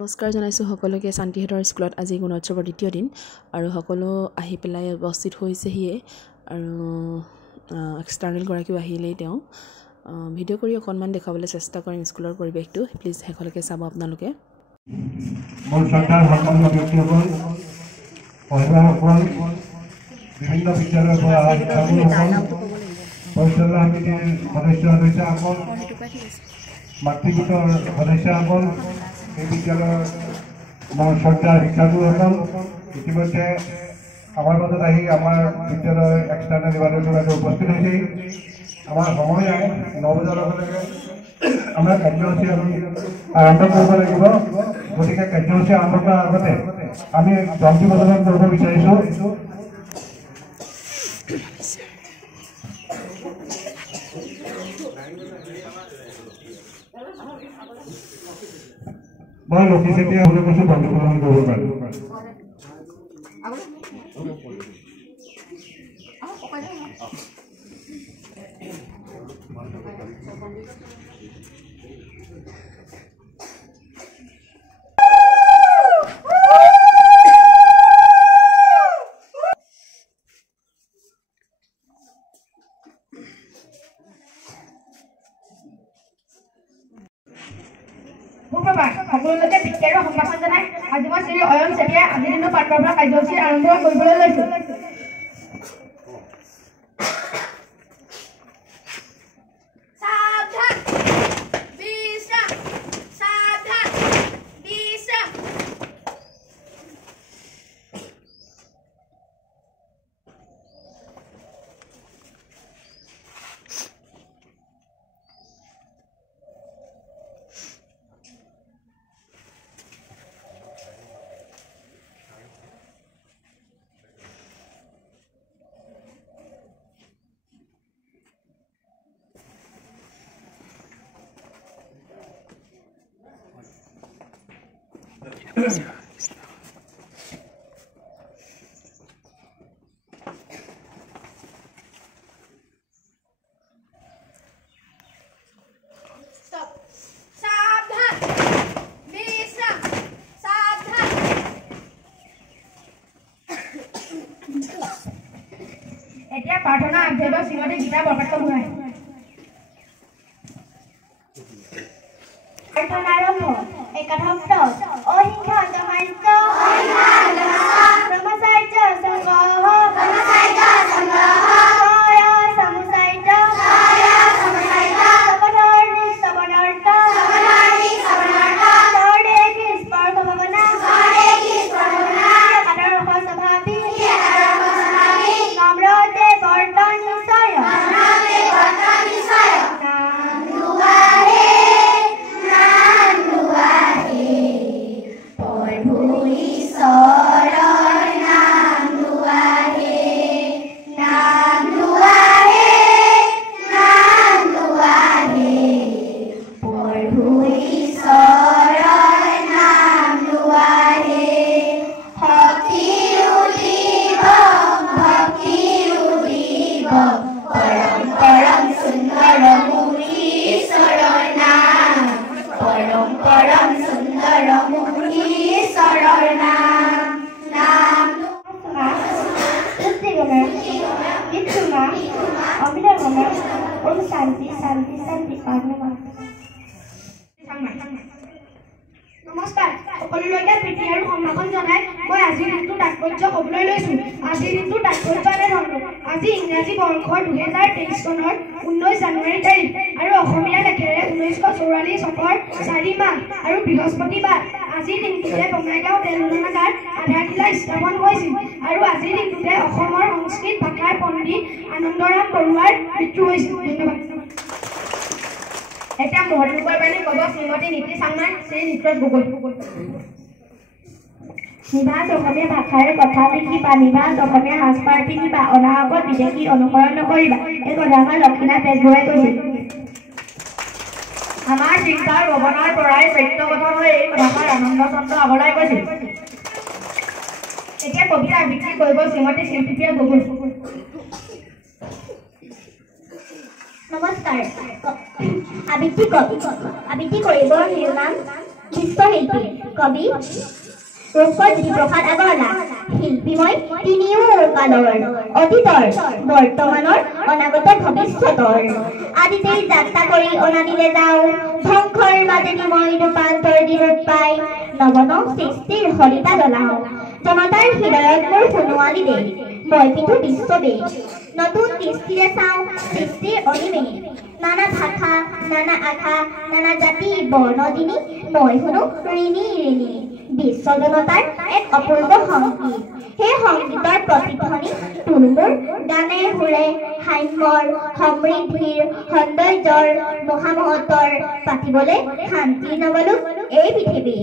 নমস্কাৰ জনাইছোঁ সকলোকে শান্তিহেতৰ স্কুলত আজি গুণোৎসৱৰ দ্বিতীয় দিন আৰু সকলো আহি পেলাই উপস্থিত হৈছেহিয়ে আৰু এক্সটাৰ্নেল গৰাকীও আহিলেই তেওঁ ভিডিঅ' কৰি অকণমান দেখাবলৈ চেষ্টা কৰিম স্কুলৰ পৰিৱেশটো প্লিজ শেষলৈকে চাব আপোনালোকে মোৰ শ্ৰদ্ধাৰ সকলো ব্যক্তিসকল অভিভাৱকসকল বিভিন্ন বিদ্যালয়ৰ পৰা অহা শিক্ষাগুৰুসকল পৰিচালনা সমিতিৰ সদস্যসকল মাতৃগোটৰ সদস্যসকল এই বিদ্যালয়ৰ মোৰ শ্ৰদ্ধাৰ শিক্ষাগুৰুসকল ইতিমধ্যে আমাৰ মাজত আহি আমাৰ বিদ্যালয়ৰ এক্সটাৰ্নেল ইভালুৱেটৰ উপস্থিত হৈছেহি আমাৰ সময় 9 বজাৰ লগে আমাৰ কাৰ্যসূচী আমি আৰম্ভ কৰিব লাগিব গতিকে কাৰ্যসূচী আৰম্ভ কৰাৰ আগতে আমি দলটি প্ৰদান কৰিব বিচাৰিছোঁ মই লক্ষী চেতিয়া হ'লে কৈছোঁ দলটি প্ৰদান কৰিব পাৰিম সকলোকে বিদ্যালয়ৰ সম্ভাষণ জনাই আজি মই শ্ৰী অয়ন চেতিয়াই আজিৰ দিনৰ পাঠ্যক্ৰমৰ কাৰ্যসূচী আৰম্ভ কৰিবলৈ লৈছোঁ এতিয়া প্ৰাৰ্থনা আগবঢ়াব শ্ৰীমতী গীতা বৰপাত্ৰ গোহাঁই প্ৰাৰ্থনা আৰম্ভ একাদশত অহিংসা সমাজ্য ব্ৰহ্মচাৰ্য সংগ্ৰহ নমস্কাৰ সকলোলৈকে প্ৰীতি আৰু সম্ভাষণ জনাই মই আজিৰ দিনটোৰ তাৎপৰ্য ক'বলৈ লৈছোঁ আজিৰ দিনটোৰ তাৎপৰ্য এনেধৰণৰ আজি ইংৰাজী বৰ্ষৰ 2023 চনৰ 19 জানুৱাৰী তাৰিখ আৰু অসমীয়া লেখেৰে 1944 চনৰ 4 মাহ আৰু বৃহস্পতিবাৰ আজিৰ দিনটোতে বঙাইগাঁও তেলশোধনাগাৰ আধাৰশিলা স্থাপন হৈছিল আৰু আজিৰ দিনটোতে অসমৰ সংস্কৃত ভাষাৰ পণ্ডিত আনন্দৰাম বৰুৱাৰ মৃত্যু হৈছিল ধন্যবাদ এটা মহৎলোকৰ বাণী ক'ব শ্ৰীমতী নীতি চাংমাই শ্ৰী নিত্ৰজ গগৈ নিভাজ অসমীয়া ভাষাৰে কথা লিখিবা নিভাজ অসমীয়া সাজপাৰ পিন্ধিবা অনাগত বিদেশী অনুসৰণ নকৰিবা এই কথা আমাৰ লক্ষ্মীনাথ বেজবৰুৱাই কৈছিল আমাৰ চিন্তাৰ ভৱনৰ পৰাই সত্য গঠন হৈ এই কথাষাৰ আনন্দ চন্দ্ৰ আগৰৱালাই কৈছিল এতিয়া কবিতা আবৃত্তি কৰিব শ্ৰীমতী শিল্পীপ্ৰিয়া গগৈ নমস্কাৰ আবৃত্তি কৰিব নিৰ্মাণ বিশ্বশিল্পী কবি ৰূপজ্যোতি প্ৰসাদ আগৰৱালা শিল্পীময় তিনিওৰ কালৰ অতীতৰ বৰ্তমানৰ অনাগত ভৱিষ্যতৰ আদিতেই যাত্ৰা কৰি অনাদিলে যাওঁ ধ্বংসৰ মাজেদি মই ৰূপান্তৰ দি ৰূপ পাই নৱন সৃষ্টিৰ সলিতা জ্বলাওঁ জনতাৰ হৃদয়ত মোৰ সোণোৱালী দেশ মই পিঠো বিশ্ববেশ নতুন দৃষ্টিৰে চাওঁ সৃষ্টিৰ অনিমেষ নানা ভাষা নানা আশা নানা জাতি বৰ্ণদিনী মই শুনো ঋণী ঋণী বিশ্ব জনতাৰ এক অপূৰ্ব সংগীত সেই সংগীতৰ প্ৰতিধ্বনি তুলমুৰ গানে সুৰে সাম্যৰ সমৃদ্ধিৰ সৌন্দৰ্যৰ মহামহত্বৰ পাতিবলৈ শান্তি নবলো এই পৃথিৱী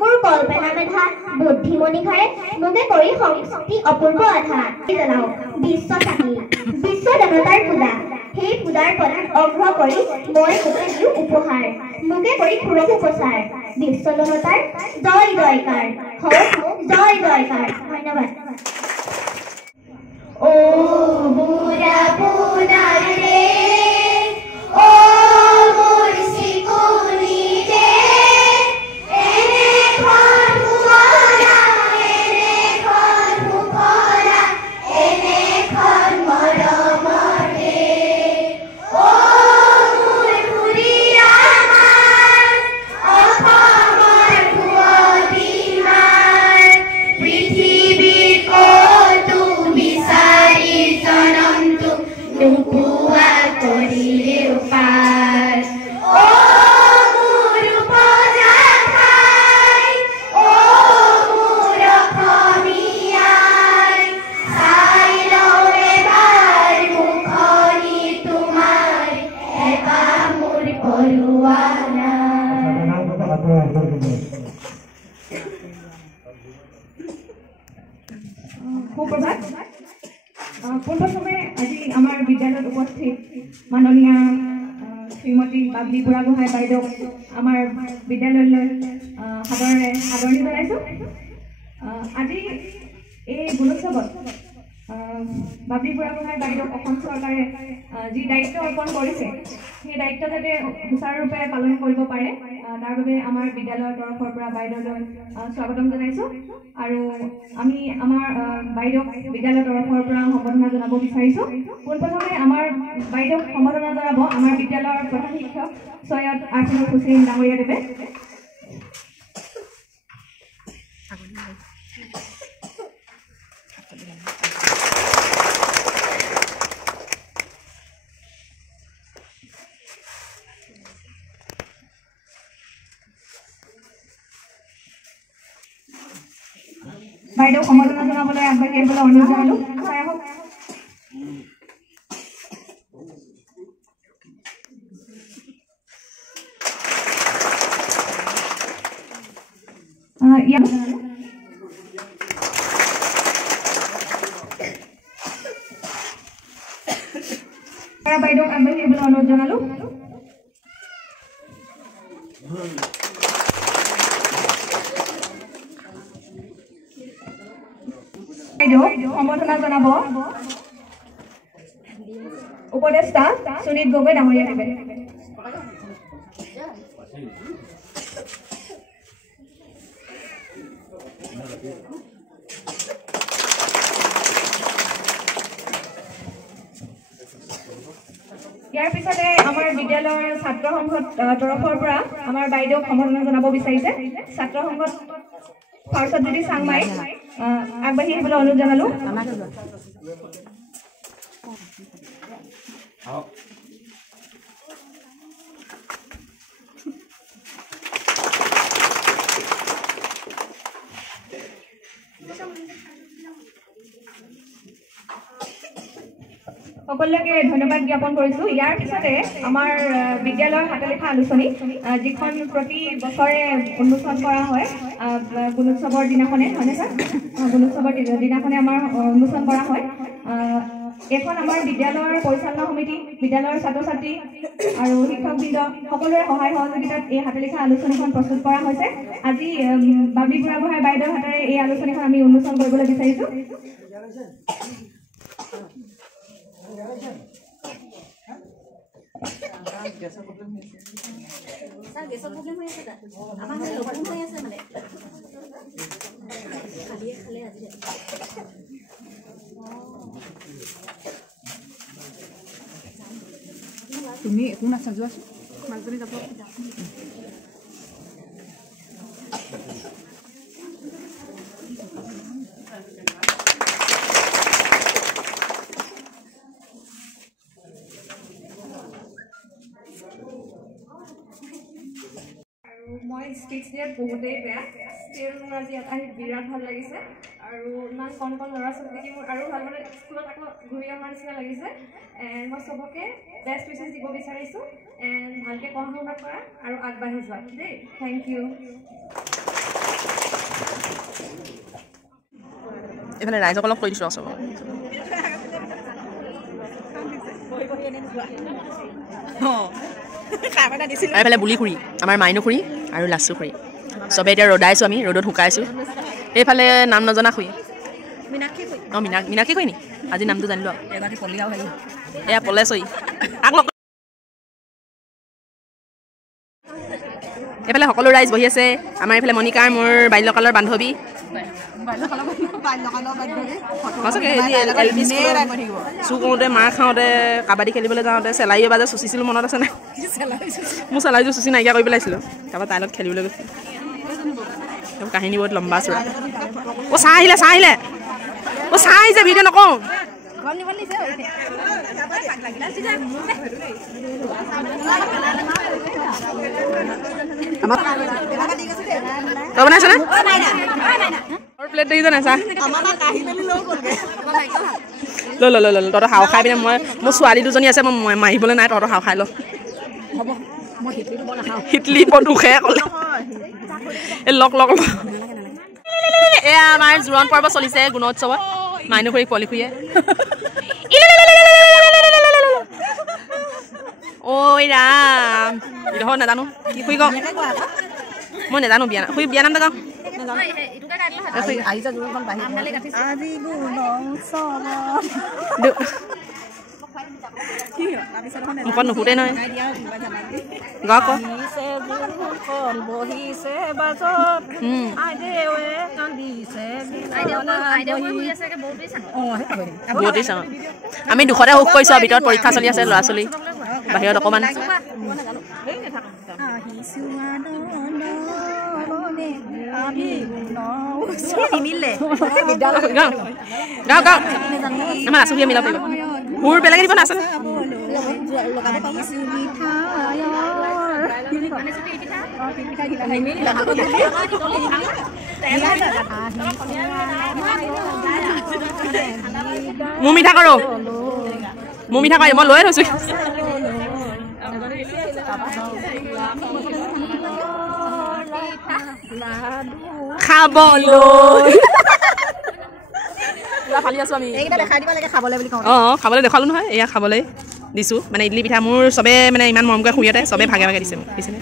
মোৰ কল্পনা মেধা বুদ্ধিমণিঘাৰে মোকে কৰি সংস্কৃতি অপূৰ্ব আধাৰ জ্বলাও বিশ্ব চাকি বিশ্ব জনতাৰ পূজা সেই পূজাৰ প্ৰধান অগ্ৰহ কৰি মই মোকে দিওঁ উপহাৰ মোকে কৰি সুৰকো প্ৰচাৰ বিশ্ব জনতাৰ জয় জয়কাৰ হওক জয় জয়কাৰ ধন্যবাদ ও বুঢ়া পুনাৰ ৰে ও মোৰ চিকুনি দে এনেখন মুখৰা এনেখন মুখৰা এনেখন মৰমৰ দে ও মোৰ খুৰীয়া মান অসমৰ ভুৱতী মান পৃথিৱীৰ ক'তো বিচাৰি জনমটো নোপোৱা কৰিলেও পাৰ ও মোৰ উপজা ঠাই ও মোৰ অসমীয়াই চাই লওঁ এবাৰ মুখনি তোমাৰ এবাৰ মোৰ পৰুৱা সুপ্ৰভাত পোনপ্ৰথমে আজি আমাৰ বিদ্যালয়ত উপস্থিত মাননীয় শ্ৰীমতী বাবলি বুঢ়াগোহাঁই বাইদেউ আমাৰ বিদ্যালয়লৈ সাদৰেৰে আদৰণি জনাইছোঁ আজি এই গুণোৎসৱত বাবলি বুঢ়াগোহাঁই বাইদেউক অসম চৰকাৰে যি দায়িত্ব অৰ্পণ কৰিছে সেই দায়িত্ব যাতে সুচাৰুৰূপে পালন কৰিব পাৰে তাৰ বাবে আমাৰ বিদ্যালয়ৰ তৰফৰ পৰা বাইদেউলৈ স্বাগতম জনাইছোঁ আৰু আমি আমাৰ বাইদেউক বিদ্যালয়ৰ তৰফৰ পৰা সম্বৰ্ধনা জনাব বিচাৰিছোঁ পোনপ্ৰথমে আমাৰ বাইদেউক সম্বৰ্ধনা জনাব আমাৰ বিদ্যালয়ৰ প্ৰধান শিক্ষক ছৈয়দ আৰফিনুল হুছেইন ডাঙৰীয়াদেৱে বাইদেউ সম্বৰ্ধনা জনাবলৈ আগবাঢ়ি আহিবলৈ অনুৰোধ জনালোঁ বাইদেউক আগবাঢ়ি আহিবলৈ অনুৰোধ জনালোঁ সম্বৰ্ধনা জনাব উপদেষ্টা সুনীত গগৈ ডাঙৰীয়াদেৱে ইয়াৰ পিছতে আমাৰ বিদ্যালয়ৰ ছাত্ৰ সংঘৰ তৰফৰ পৰা আমাৰ বাইদেউক সম্বৰ্ধনা জনাব বিচাৰিছে ছাত্ৰ সংঘত সৰস্বতী চাংমাই আগবাঢ়ি আহিবলৈ অনুৰোধ জনালোঁ সকলোকে ধন্যবাদ জ্ঞাপন কৰিছোঁ ইয়াৰ পিছতে আমাৰ বিদ্যালয়ৰ হাতলিখা আলোচনী যিখন প্ৰতি বছৰে উন্মোচন কৰা হয় গুণোৎসৱৰ দিনাখনে হয়নে ছাৰ গুণোৎসৱৰ দিনাখনে আমাৰ উন্মোচন কৰা হয় এখন আমাৰ বিদ্যালয়ৰ পৰিচালনা সমিতি বিদ্যালয়ৰ ছাত্ৰ ছাত্ৰী আৰু শিক্ষকবৃন্দ সকলোৰে সহায় সহযোগিতাত এই হাতলিখা আলোচনীখন প্ৰস্তুত কৰা হৈছে আজি বাবলি বুঢ়াগোহাঁই বাইদেউৰ হাতেৰে এই আলোচনীখন আমি উন্মোচন কৰিবলৈ বিচাৰিছোঁ তুমি একো নাচা যোৱাচোন মাজুলী যাব মই স্পিচ দিয়াত বহুতেই বেয়া ষ্টিল মোৰ আজি ইয়াত আহি বিৰাট ভাল লাগিছে আৰু ইমান কণ কণ ল'ৰা ছোৱালী দেখি মোৰ আৰু ভাল মানে স্কুলত আকৌ ঘূৰি অহাৰ নিচিনা লাগিছে এণ্ড মই চবকে বেষ্ট উইচেছ দিব বিচাৰিছোঁ এণ্ড ভালকৈ পঢ়া শুনা কৰা আৰু আগবাঢ়ি যোৱা দেই থেংক ইউ এইফালে ৰাইজসকলক কৈ দিছোঁ চব এইফালে বুলি খুৰী আমাৰ মাইনু খুৰী আৰু লাচু খুৰী চবে এতিয়া ৰ'দাইছোঁ আমি ৰ'দত শুকাইছোঁ এইফালে নাম নজনা খুৰী অঁ মীনাক্ষী খুৰী নি আজি নামটো জানিলোঁ এয়া পলে চৰি এইফালে সকলো ৰাইজ বহি আছে আমাৰ এইফালে মণিকাৰ মোৰ বাল্যকালৰ বান্ধৱী চু কৰোঁতে মাৰ খাওঁতে কাবাডী খেলিবলৈ যাওঁতে চেলাইও বাজে চুচিছিলোঁ মনত আছে নাই মোৰ চেলাইযোৰ চুচি নাইকিয়া কৰি পেলাইছিলোঁ তাৰপৰা তাইৰ লগত খেলিবলৈ গৈছিলোঁ কাহিনী বহুত লম্বা চোৰা অ' চাহ আহিলে অ' চাহ আহিছে ভিডিঅ' নকওঁ তই বনাইছনে প্লেট দেখিছ নাই চাহ লৈ তহঁতৰ হাও খাই পিনে মোৰ ছোৱালী দুজনী আছে মই মাৰিবলৈ নাই তহঁতৰ হাও খাই ল হিটলি পদুখে ক'লে এই লগ এয়া আমাৰ জোৰণ পৰ্ব চলিছে গুণোৎসৱত মাইনু খুৰী পোৱালি খুৰীয়ে ঐ ৰাম ইডোখৰ নাজানো কি খুৰী কওঁ মই নাজানো বিয়া খুৰী বিয়া নাম গাওঁ মুখত নুফুটে নহয় গা ক আমি দুখতে সুখ কৰিছোঁ আৰু ভিতৰত পৰীক্ষা চলি আছে ল'ৰা ছোৱালী বাহিৰত অকণমান গাওঁ আমাৰ আচুহিয়ে মিলাব পাৰিব সুৰ বেলেগে দিব নাচোন মোৰ মিঠা কৰোঁ মই লৈ থৈছোঁ খাবলৈ ফালি আছোঁ আমি অঁ খাবলৈ দেখুৱালোঁ নহয় এয়া খাবলৈ দিছোঁ মানে ইডলি পিঠা মোৰ চবে মানে ইমান মৰমকৈ খুৰীহঁতে চবে ভাগে ভাগে দিছে মোক দিছেনে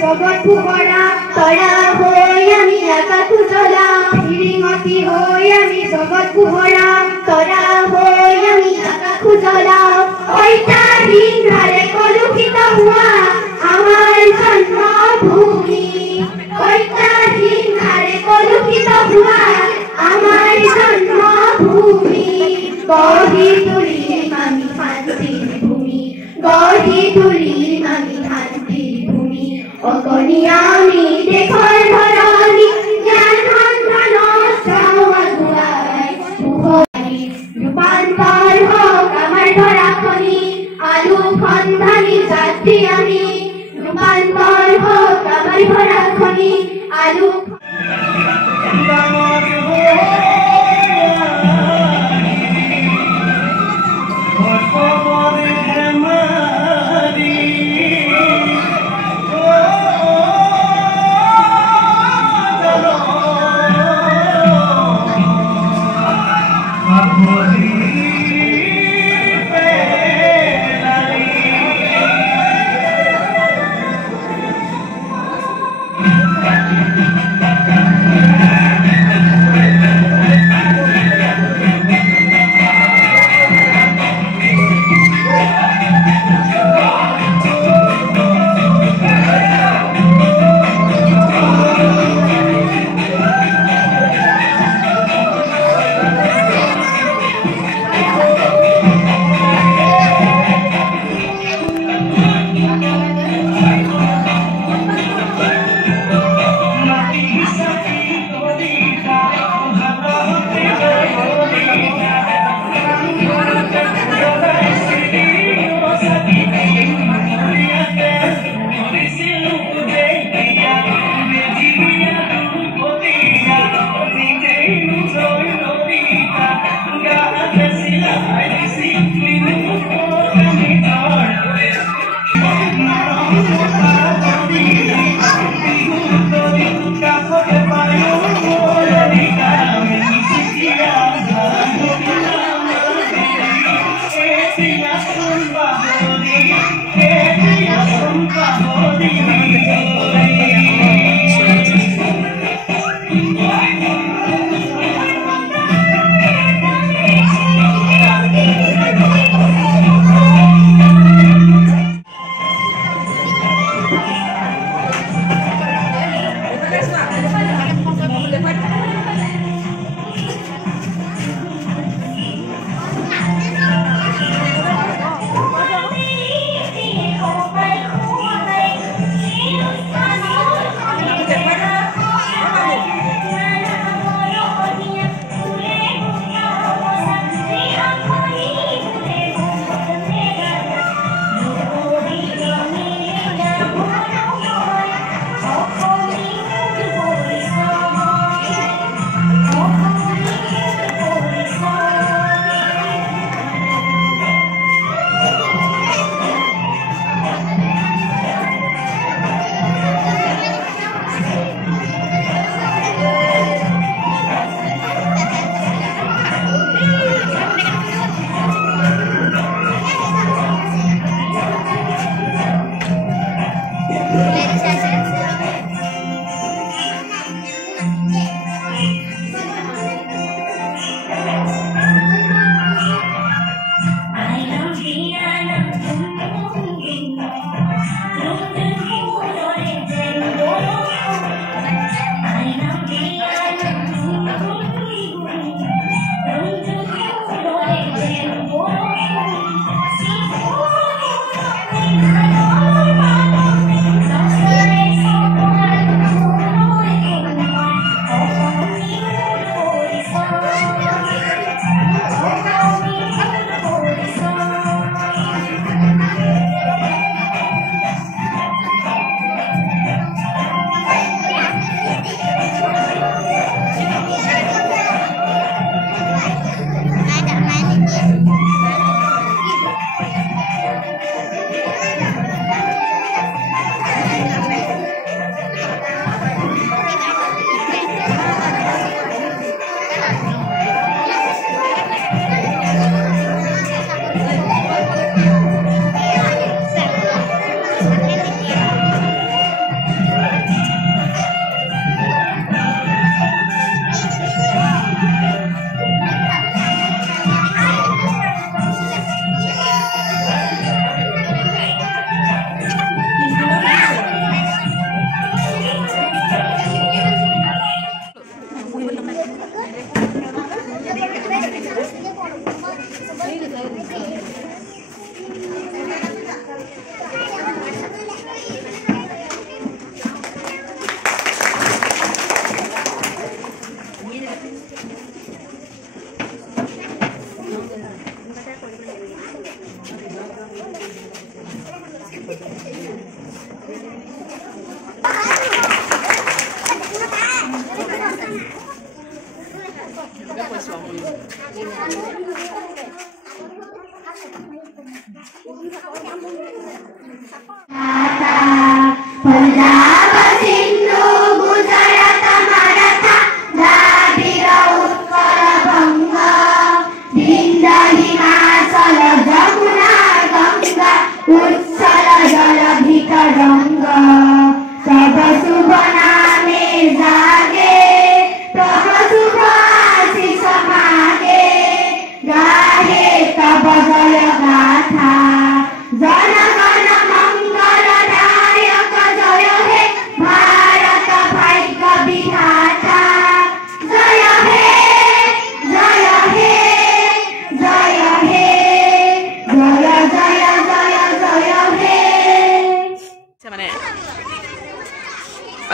জগত পোহৰা তৰা হৈ আমি আকাশ জ্বলা ফিৰিঙতি হৈ আমি জগত পোহৰা তৰা হৈ আমি আকাশ জ্বলা অত্যাধিকাৰে কলুষিত হোৱা আমাৰ জন্মভূমি অত্যাধিকাৰে কলুষিত হোৱা আমাৰ জন্মভূমি গঢ়ি তুলিম আমি শান্তিৰ ভূমি গঢ়ি তুলিম আমি শান্তিৰ ভূমি অকণি আমি দেশৰ ধৰণী জ্ঞান সন্ধানৰ চাওঁ আগুৱাই পোহৰি ৰূপান্তৰ হওক আমাৰ ধৰাখনি আলোক সন্ধানী যাত্ৰী আমি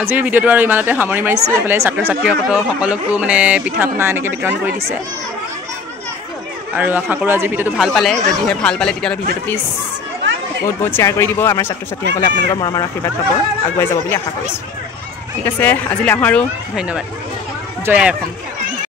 আজিৰ ভিডিঅ'টো আৰু ইমানতে সামৰি মাৰিছোঁ এইফালে ছাত্ৰ ছাত্ৰীসকলক সকলোকো মানে পিঠা পনা এনেকৈ বিতৰণ কৰি দিছে আৰু আশা কৰোঁ আজিৰ ভিডিঅ'টো ভাল পালে যদিহে ভাল পালে তেতিয়াহ'লে ভিডিঅ'টো প্লিজ বহুত বহুত শ্বেয়াৰ কৰি দিব আমাৰ ছাত্ৰ ছাত্ৰীসকলে আপোনালোকৰ মৰমৰ আশীৰ্বাদ পাব আগুৱাই যাব বুলি আশা কৰিছোঁ ঠিক আছে আজিলৈ আহোঁ আৰু ধন্যবাদ জয় আই অসম